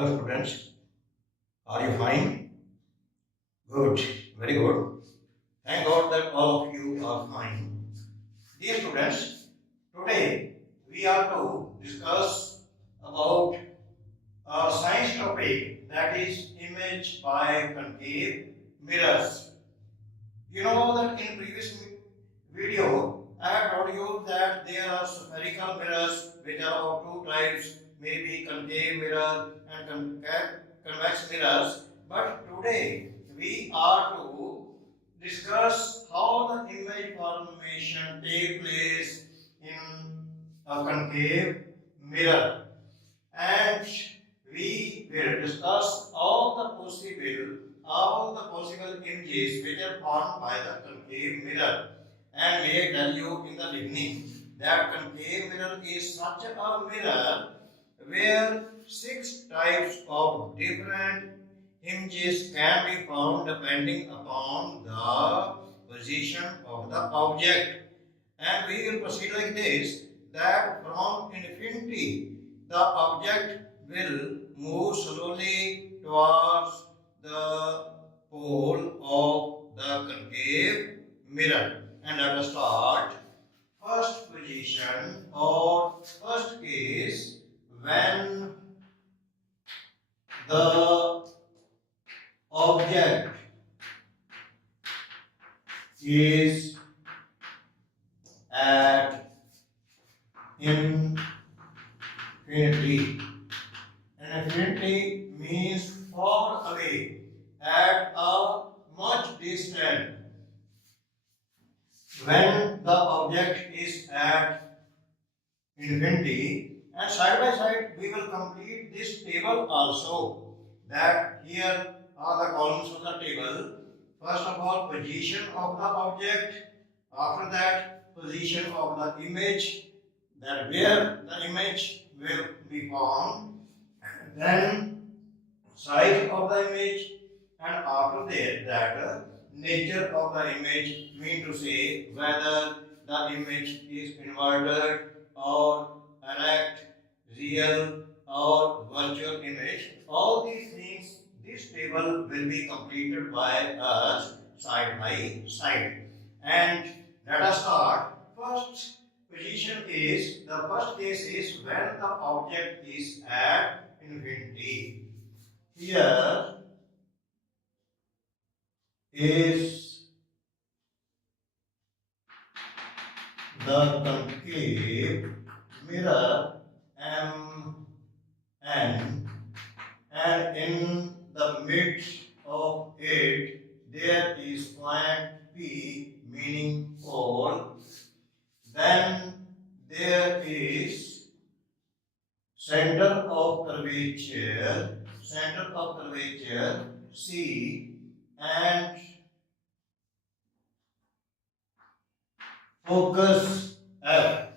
Hello students, are you fine? Good, very good. Thank God that all of you are fine. Dear students, today we are to discuss about a science topic that is image by concave mirrors. You know that in previous video I have told you that there are spherical mirrors which are of two types, maybe concave mirror and convex mirrors. But today we are to discuss how the image formation take place in a concave mirror, and we will discuss all the possible images which are formed by the concave mirror. And may I tell you in the beginning that concave mirror is such a mirror where 6 types of different images can be found depending upon the position of the object. And we will proceed like this, that from infinity the object will move slowly towards the pole of the concave mirror. And let us start. First position or first case, when the object is at infinity. And infinity means far away, at a much distance. When the object is at infinity, and side by side we will complete this table also, that here are the columns of the table. First of all, position of the object, after that position of the image, that where the image will be formed, then size of the image, and after that nature of the image, mean to say whether the image is inverted or erect, real or virtual image. All these things, this table will be completed by us side by side. And let us start. First position is, the first case is when the object is at infinity. Here is the concave mirror M N, and in the midst of it there is point P, meaning pole. Then there is center of curvature C, and focus F.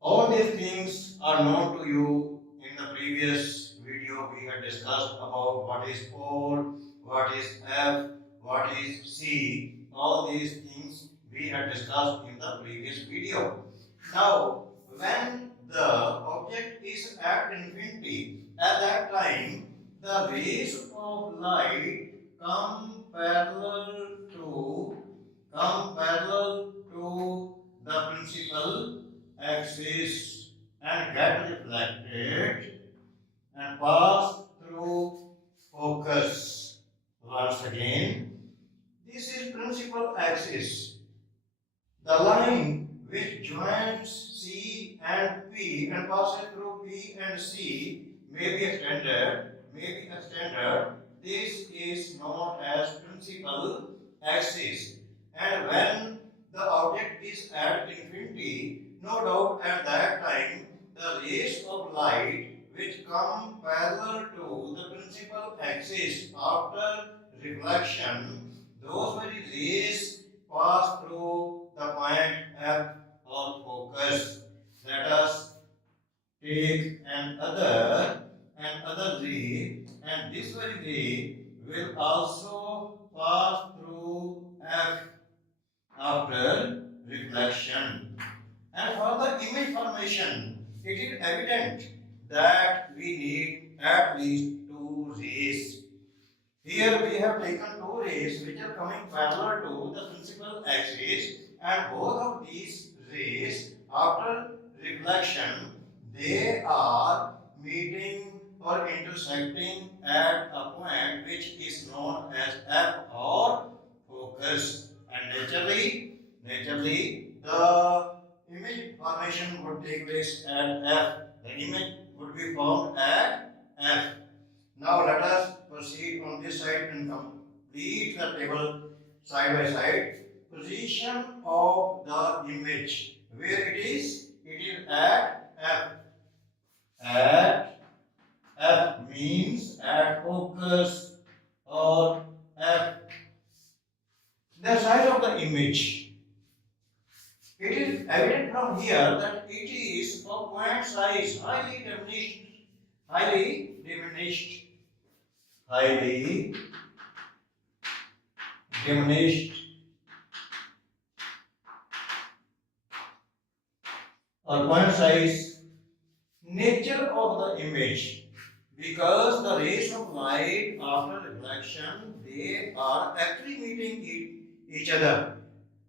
All these things are known to you. In the previous video we had discussed about what is pole, what is F, what is C. All these things we had discussed in the previous video. Now, when the object is at infinity, at that time the rays of light come parallel to the principal axis and get reflected and pass through focus. Once again, this is principal axis. The line which joins C and P and passes through P and C may be extended. This is known as principal axis. And when the object is at infinity, no doubt at that time the rays of light which come parallel to the principal axis after reflection, those very rays pass through the point F or focus. Let us take another ray, and this very ray will also pass through F after reflection. And for the image formation, it is evident that we need at least two rays. Here we have taken two rays which are coming parallel to the principal axis, and both of these rays after reflection they are meeting or intersecting at a point which is known as F or focus, and naturally the image formation would take place at F. The image would be formed at F. Now let us proceed on this side and complete the table side by side. Position of the image. Where it is? It is at F. At F means at focus or F. The size of the image. It is evident from here that it is of point size, highly diminished or point size. Nature of the image, because the rays of light after reflection they are actually meeting each other,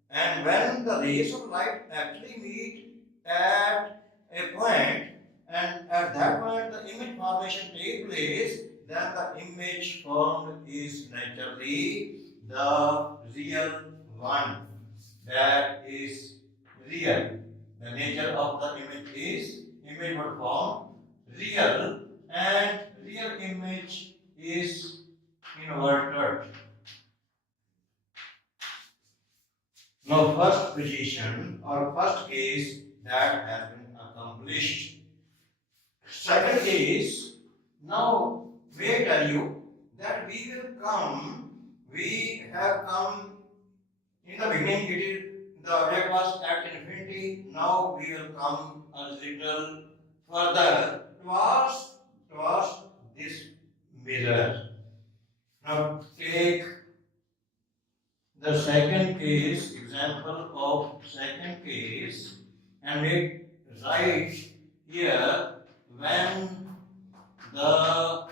and when the rays of light actually meet at a point, and at that point the image formation takes place, then the image formed is naturally the real one. That is real. The nature of the image is image would form real, and real image is inverted. Now first position or first case that has been accomplished. Second case, now wait tell you that we have come in the beginning it is the object was at infinity, now we will come a little further towards this mirror. Now take the second case, example of second case, and we write here when the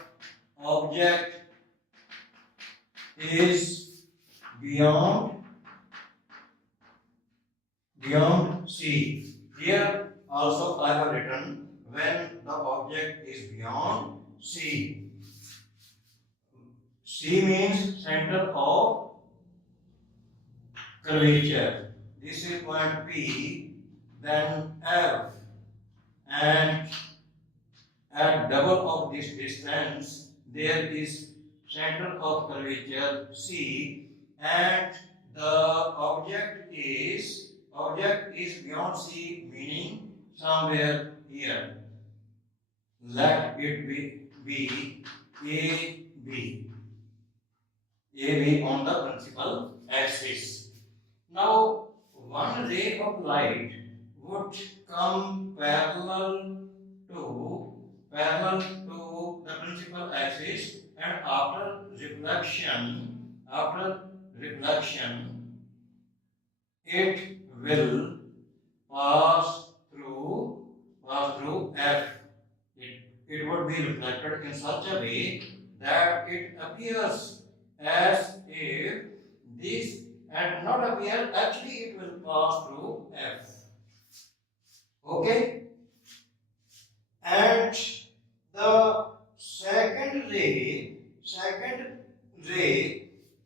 object is beyond C. Here also I have written when the object is beyond C. C means center of curvature. This is point P, then F, and at double of this distance there is center of curvature C, and the object is beyond C, meaning somewhere here. Let it be AB on the principal axis. Now one ray of light would come parallel to the principal axis, and after reflection it will pass through F. It would be reflected in such a way that it appears as if this, and not appear, actually it will pass through F. Okay? And the second ray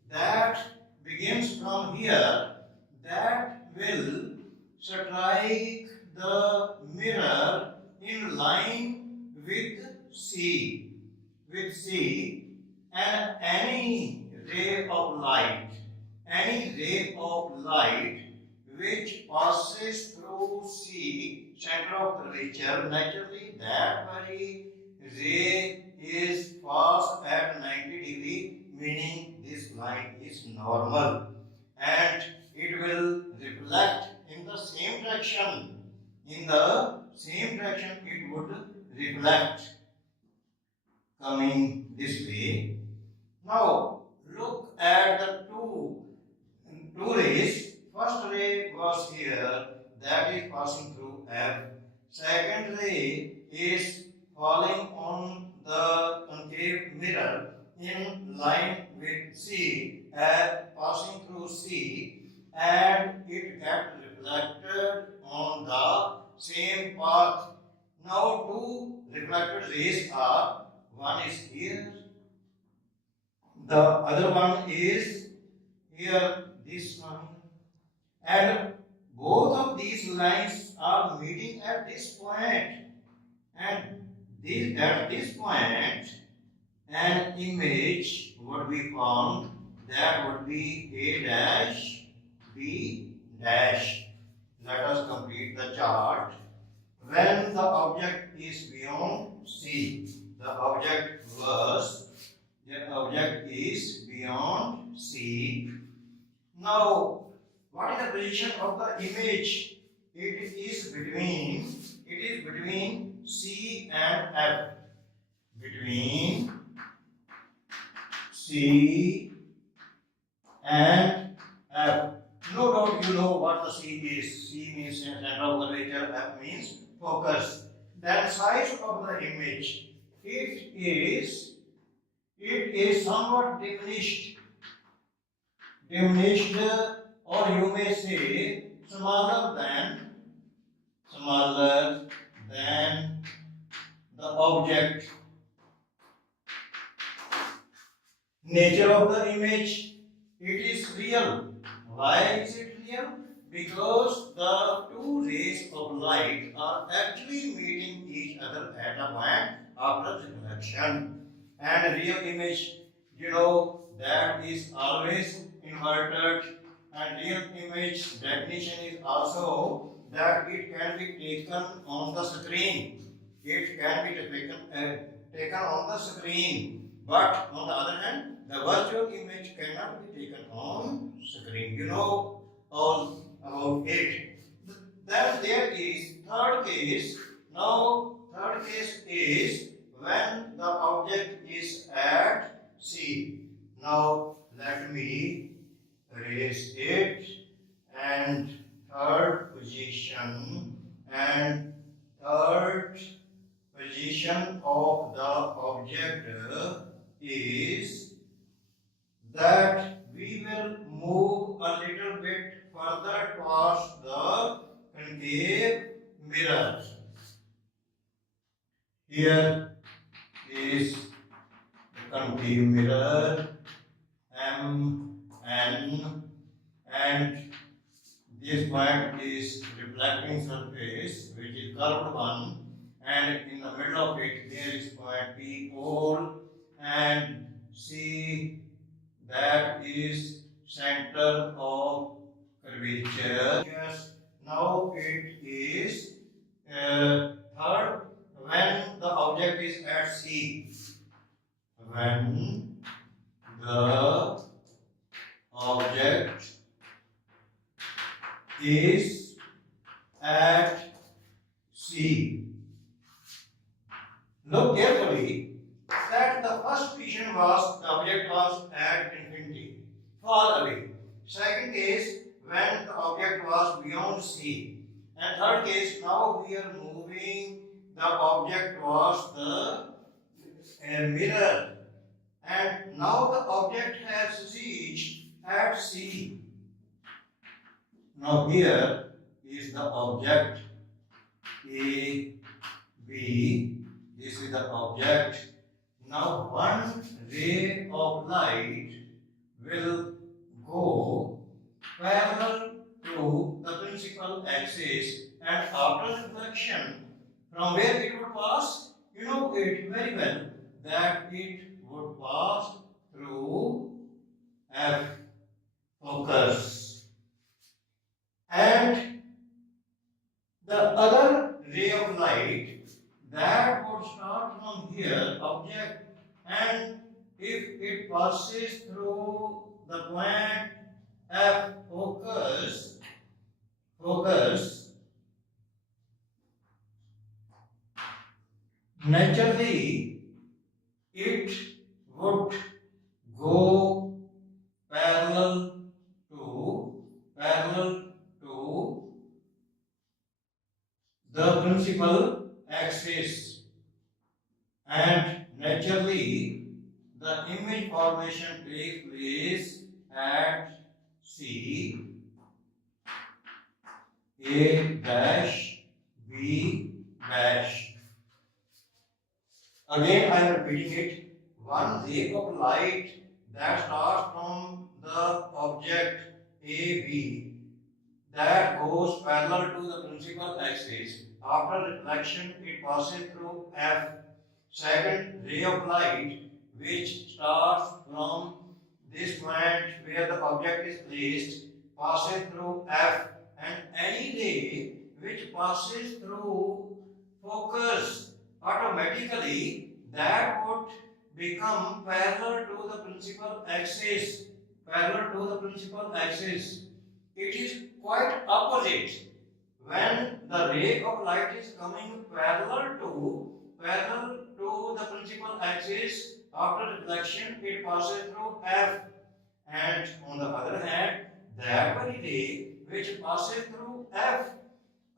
that begins from here, that will strike the mirror in line with C, and any ray of light which passes through C, center of curvature, naturally that very ray is passed at 90 degree, meaning this line is normal, and it will reflect in the same direction. In the same direction it would reflect, coming this way. Now look at the two rays. First ray was here, that is passing through F. Second ray is falling on the concave mirror in line with C, passing through C, and it gets reflected on the same path. Now two reflected rays are, one is here, the other one is here, this one, and both of these lines are meeting at this point, and at this point an image would be formed that would be A dash B dash. Let us complete the chart. When the object is beyond C, the object is beyond C. Now, what is the position of the image? It is between C and F. Between C and F. No doubt you know what the C is. C means center of curvature, F means focus. Then size of the image. It is somewhat diminished, or you may say smaller than the object. Nature of the image, it is real. Why is it real? Because the two rays of light are actually meeting each other at a point after reflection. And real image, you know, that is always inverted. And real image definition is also that it can be taken on the screen. It can be taken on the screen. But on the other hand, the virtual image cannot be taken on screen. You know all about it. Then there is third case. Now, third case is when the object is at C. Now, let me erase it. And third position of the object is that we will move a little bit further towards the concave mirror. Here is the concave mirror MN, and this point is reflecting surface, which is curved one, and in the middle of it there is point P pole, and C, that is center of curvature. Yes, now it is third, when the object is at C. When the object is at C. Look carefully that the first position was the object was at infinity, far away. Second case, when the object was beyond C. And third case, now we are moving the object towards the mirror. And now the object has reached at C. Now here is the object A, B. This is the object. Now one ray of light will go parallel to the principal axis, and after reflection, from where it would pass, you know it very well that it would pass through F, focus, and the other ray of light that would start from here, object, and if it passes through the point F, focus, naturally it would go parallel to the principal axis. naturally the image formation takes place at C, A dash, B dash. Again I am repeating it. One ray of light that starts from the object AB that goes parallel to the principal axis. After reflection, it passes through F. Second ray of light, which starts from this point where the object is placed, passes through F, and any ray which passes through focus automatically that would become parallel to the principal axis. Parallel to the principal axis. It is quite opposite. When the ray of light is coming parallel to the principal axis, after reflection it passes through F. And on the other hand, that very ray which passes through F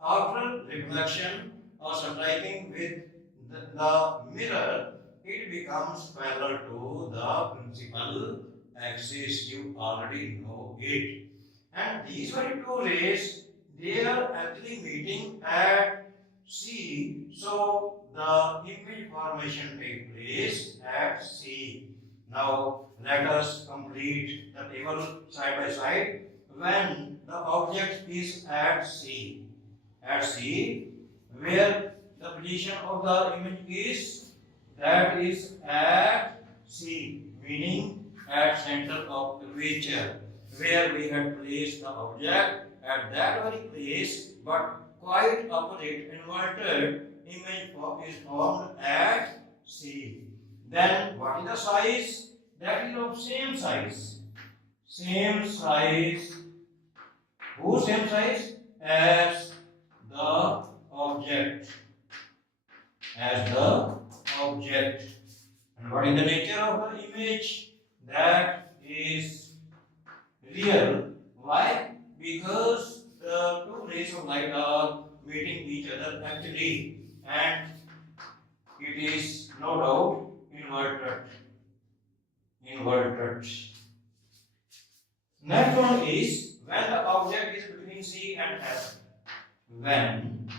after reflection or striking with the mirror, it becomes parallel to the principal axis. You already know it. And these very two rays, they are actually meeting at C. So the image formation takes place at C. Now let us complete the table side by side. When the object is at C, where the position of the image is, that is at C, meaning at center of curvature, where we had placed the object at that very place, but quite opposite inverted image is formed at C. Then what is the size? That is of same size. Same size. Whose same size? As the object. As the object. And what is the nature of the image? That is real. Why? Because the two rays of light are meeting each other actually, and it is no doubt inverted. Next one is when the object is between C and F. When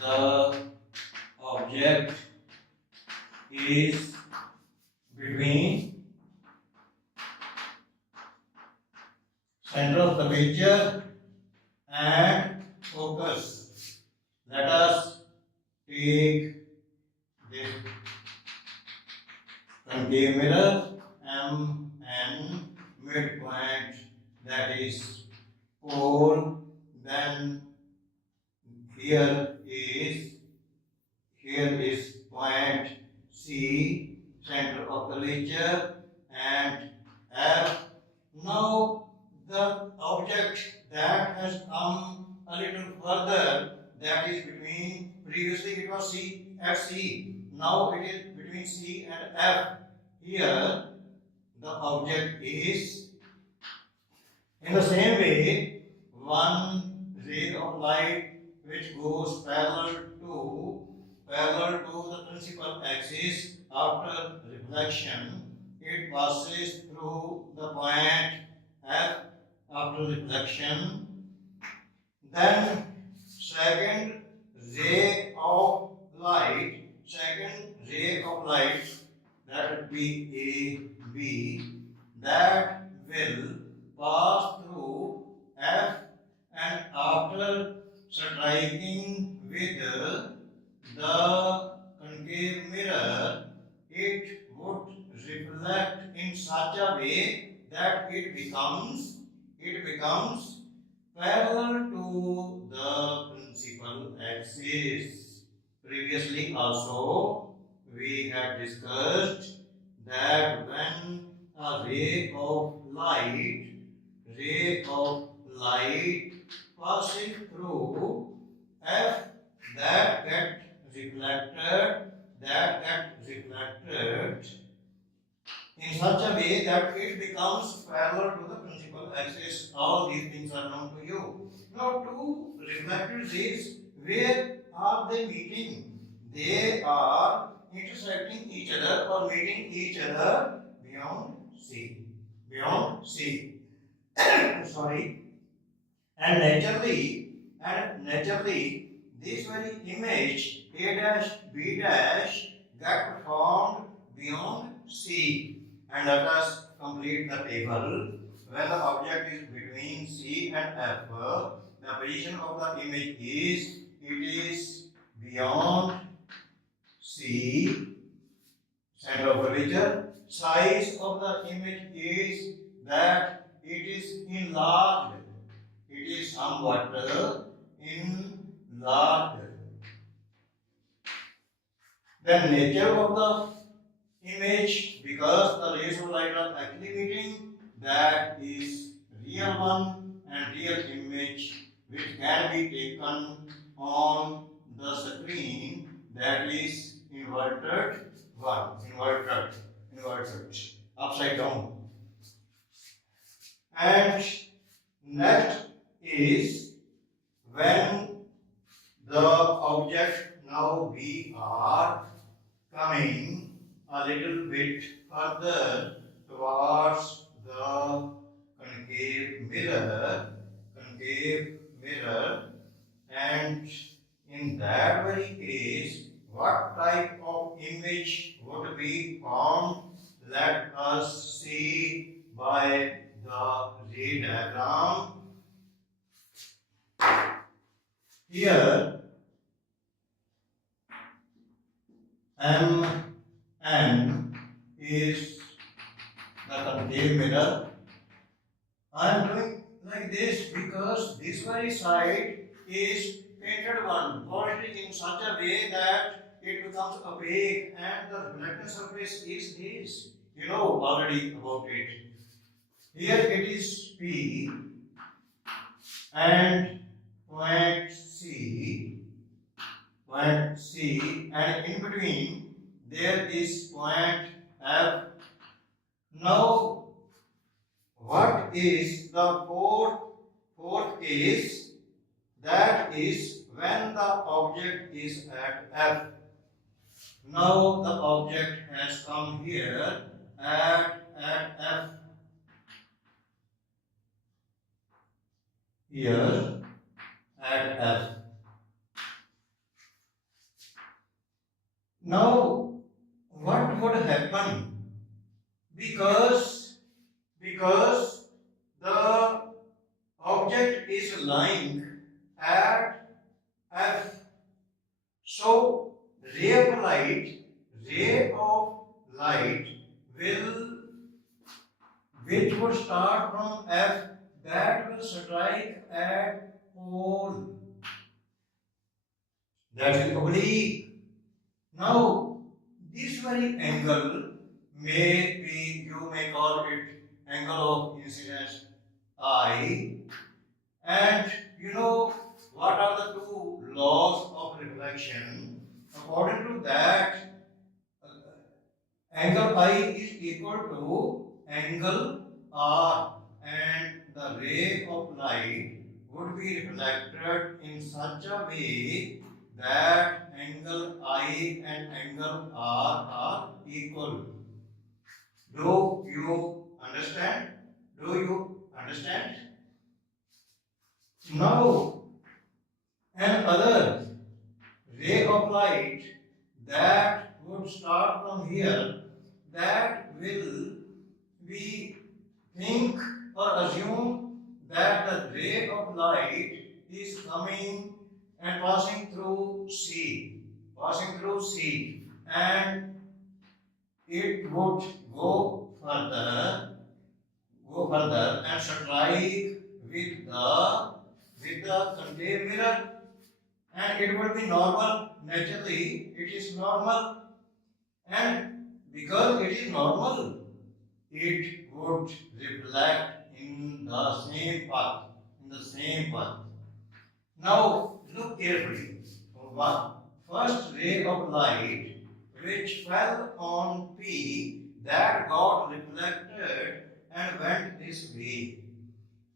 the object is between center of the picture and focus. Let us take this concave mirror M and midpoint, that is pole. Then here is point C, center of curvature, and F. Now the object that has come a little further, that is between, previously it was C at C, now it is between C and F. Here the object is in the same way, one ray of light which goes parallel to the principal axis. After reflection, it passes through the point F after reflection. Then second ray of light, that would be A, B, that will pass through F, and after striking with the concave mirror, it would reflect in such a way that it becomes parallel to the principal axis. Previously also we had discussed that when a ray of light passes through F, that gets reflected in such a way that it becomes parallel to the principal axis. All these things are known to you. Now, two reflected rays, where are they meeting? They are intersecting each other or meeting each other beyond C. Beyond C. Sorry. And naturally, this very image A dash B dash get formed beyond C. And let us complete the table. When the object is between C and F, the position of the image is it is beyond C, center of curvature. Size of the image is that it is enlarged. It is somewhat enlarged. The nature of the image, because the rays of light are actually meeting, that is real one and real image which can be taken on the screen, that is inverted one, inverted, upside down. And next is when the object, now we are coming a little bit further towards the concave mirror, and in that very case, what type of image would be formed? Let us see by the ray diagram. Here, MN is the concave mirror. I am doing like this because this very side is painted one, polished in such a way that it becomes opaque, and the reflecting surface is this. You know already about it. Here it is P and point C, and in between there is point F. Now, what is the fourth case? That is when the object is at F. Now the object has come here at F. Here at F. Now, what would happen? Because the object is lying at F, so ray of light which would start from F, that will strike at pole, that is oblique. Now, this very angle may be, you may call it angle of incidence I, and you know what are the two laws of reflection? According to that, angle I is equal to angle R, and the ray of light would be reflected in such a way that angle I and angle R are equal. Do you understand? Now, another ray of light that would start from here, that will we think or assume that the ray of light is coming and passing through C, and it would go further and strike with the concave mirror, and it would be normal. Naturally, it is normal, and because it is normal, it would reflect in the same path. Now, look carefully. First ray of light which fell on P, that got reflected and went this way.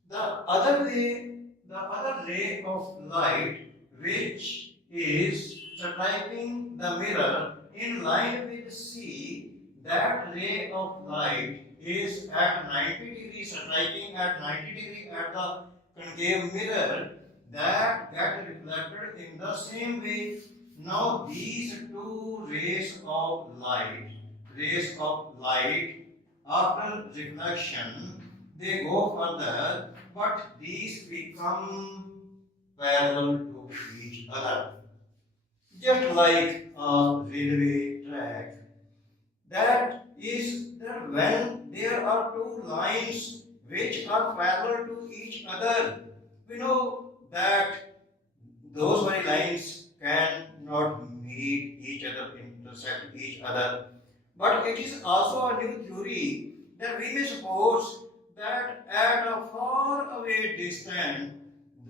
The other ray of light which is striking the mirror in line with C, that ray of light is at 90 degrees, striking at 90 degrees at the concave mirror, that get reflected in the same way. Now these two rays of light after reflection, they go further, but these become parallel to each other. Just like a railway track. That is that when there are two lines which are parallel to each other, we know that those very lines cannot meet each other, intersect each other. But it is also a new theory that we may suppose that at a far away distance,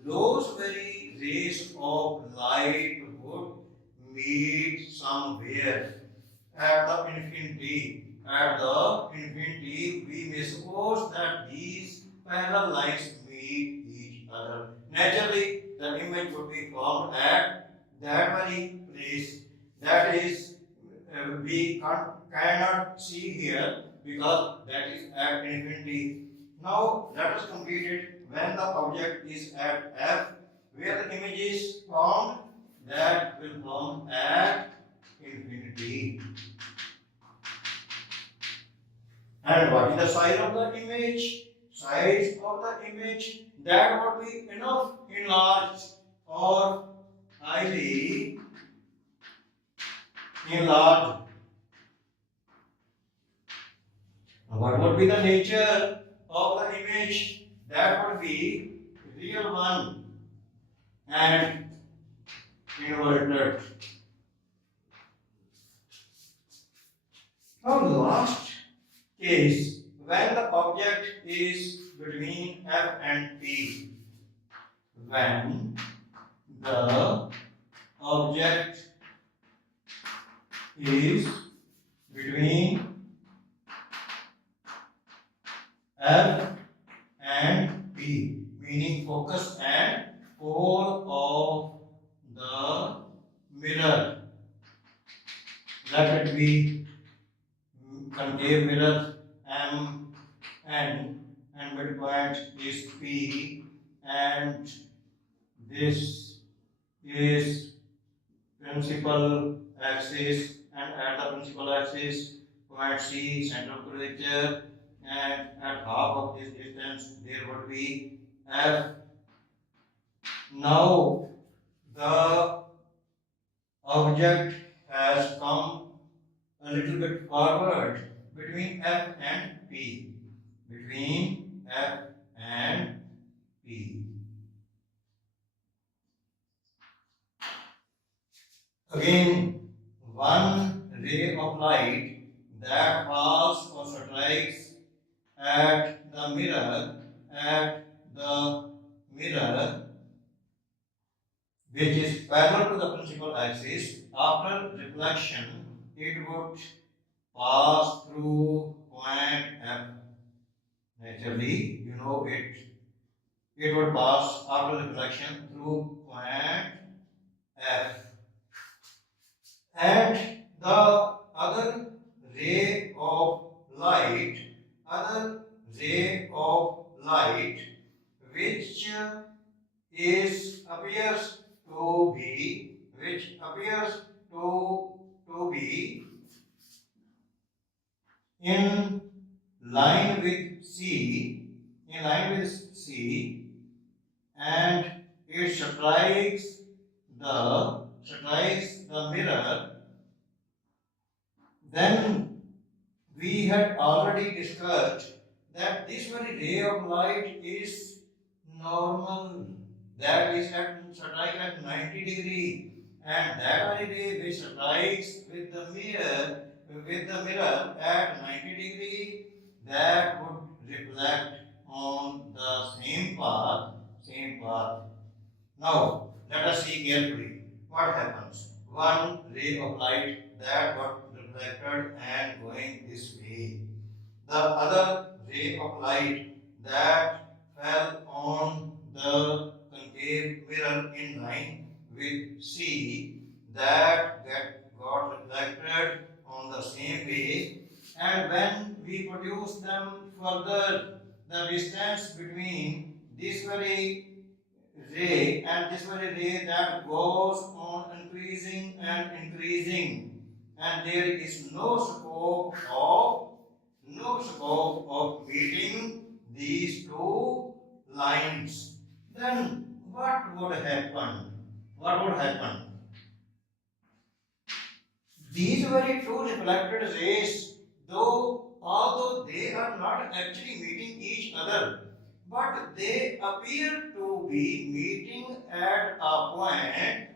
those very rays of light would meet somewhere at the infinity. At the infinity, we may suppose that these parallel lines meet each other. Naturally, the image would be formed at that very place. That is, we cannot see here because that is at infinity. Now, let us complete it when the object is at F, where the image is formed, that will form at infinity. And what is the size of the image? Size of the image, that would be enough enlarged or highly enlarged. What would be the nature of the image? That would be real one and inverted. Now, last case, when the object is between F and P. When the object is between F and P, meaning focus and pole of the mirror. Let it be concave mirror M and midpoint is P, and this is principal axis, and at the principal axis point C, center of curvature, and at half of this distance there would be F. Now the object has come a little bit forward between F and P. Between F and P. Again, one ray of light that falls or strikes at the mirror, which is parallel to the principal axis, after reflection, it would pass through point F. Naturally, you know it. It would pass after reflection through point F. And the other ray of light, which appears to be in line with C, and it strikes the mirror. Then we had already discussed that this very ray of light is normal, that is strike at 90 degree, and that very ray which strikes with the mirror at 90 degree, that would reflect on the same path. Now let us see carefully what happens. One ray of light that got reflected and going this way. The other ray of light that fell on the concave mirror in line with C, that got reflected on the same way, and when we produce them further, the distance between this very ray and this very ray that goes on increasing and increasing, and there is no scope of meeting these two lines. Then what would happen? What would happen? These very two reflected rays, although they are not actually meeting each other, but they appear to be meeting at a point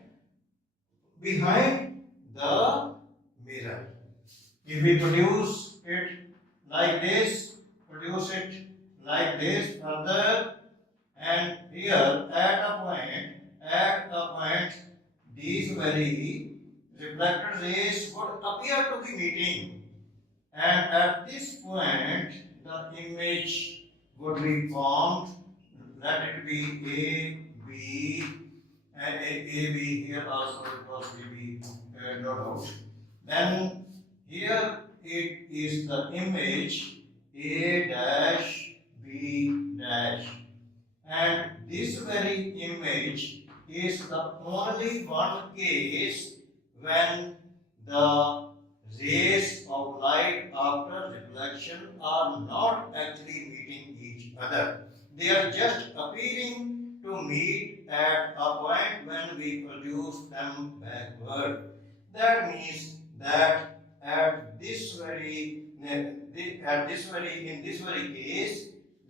behind the mirror. If we produce it like this, produce it like this further, and here at a point, these very reflected rays would appear to be meeting, and at this point the image would be formed. Let it be A, B, and A, B here also because we dot out. Then here it is the image A dash B dash, and this very image is the only one case when the rays of light after reflection are not actually meeting each other. They are just appearing to meet at a point when we produce them backward. That means that in this very case,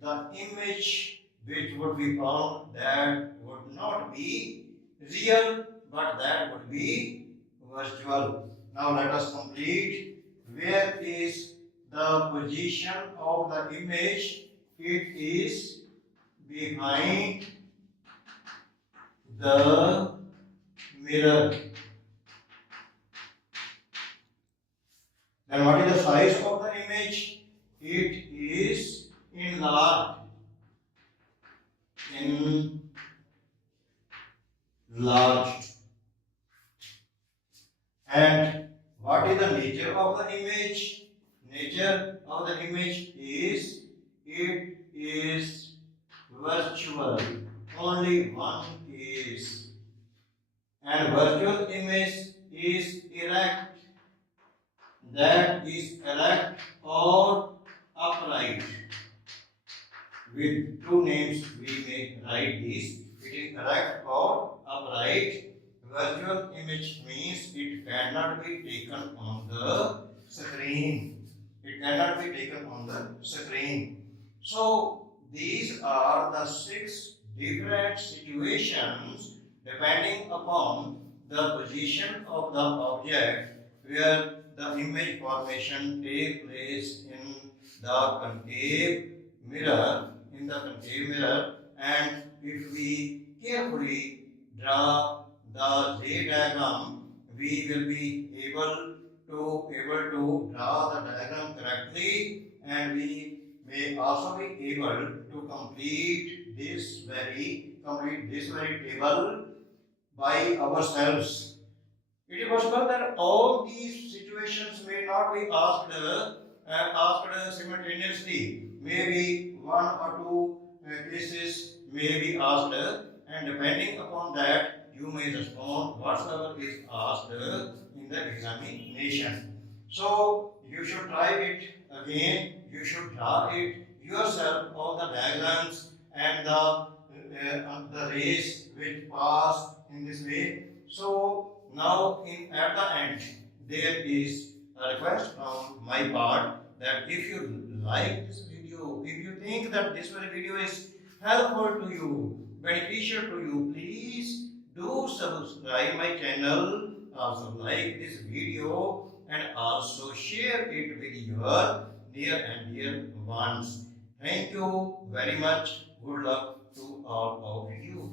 the image which would be found, that would not be real, but that would be virtual. Now let us complete. Where is the position of the image? It is behind the mirror. Then what is the size of the image? It is enlarged. And what is the nature of the image? Nature of the image is it is virtual. Only one is. And virtual image is erect. That is erect or upright. With two names we may write this. It is erect or upright. Virtual image means it cannot be taken on the screen. It cannot be taken on the screen. So these are the 6 different situations depending upon the position of the object where the image formation takes place in the concave mirror. And if we carefully draw the ray diagram, we will be able to draw the diagram correctly, and we may also be able to complete this very table by ourselves. It is possible that all these situations may not be asked simultaneously. Maybe 1 or 2 cases may be asked, and depending upon that, you may respond whatsoever is asked in the examination. So you should try it again. You should draw it yourself, all the diagrams and the rays which pass in this way. So now at the end, there is a request from my part that if you like this video, if you think that this video is helpful to you, beneficial to you, please do subscribe my channel, also like this video, and also share it with your near and dear ones. Thank you very much. Good luck to all of you.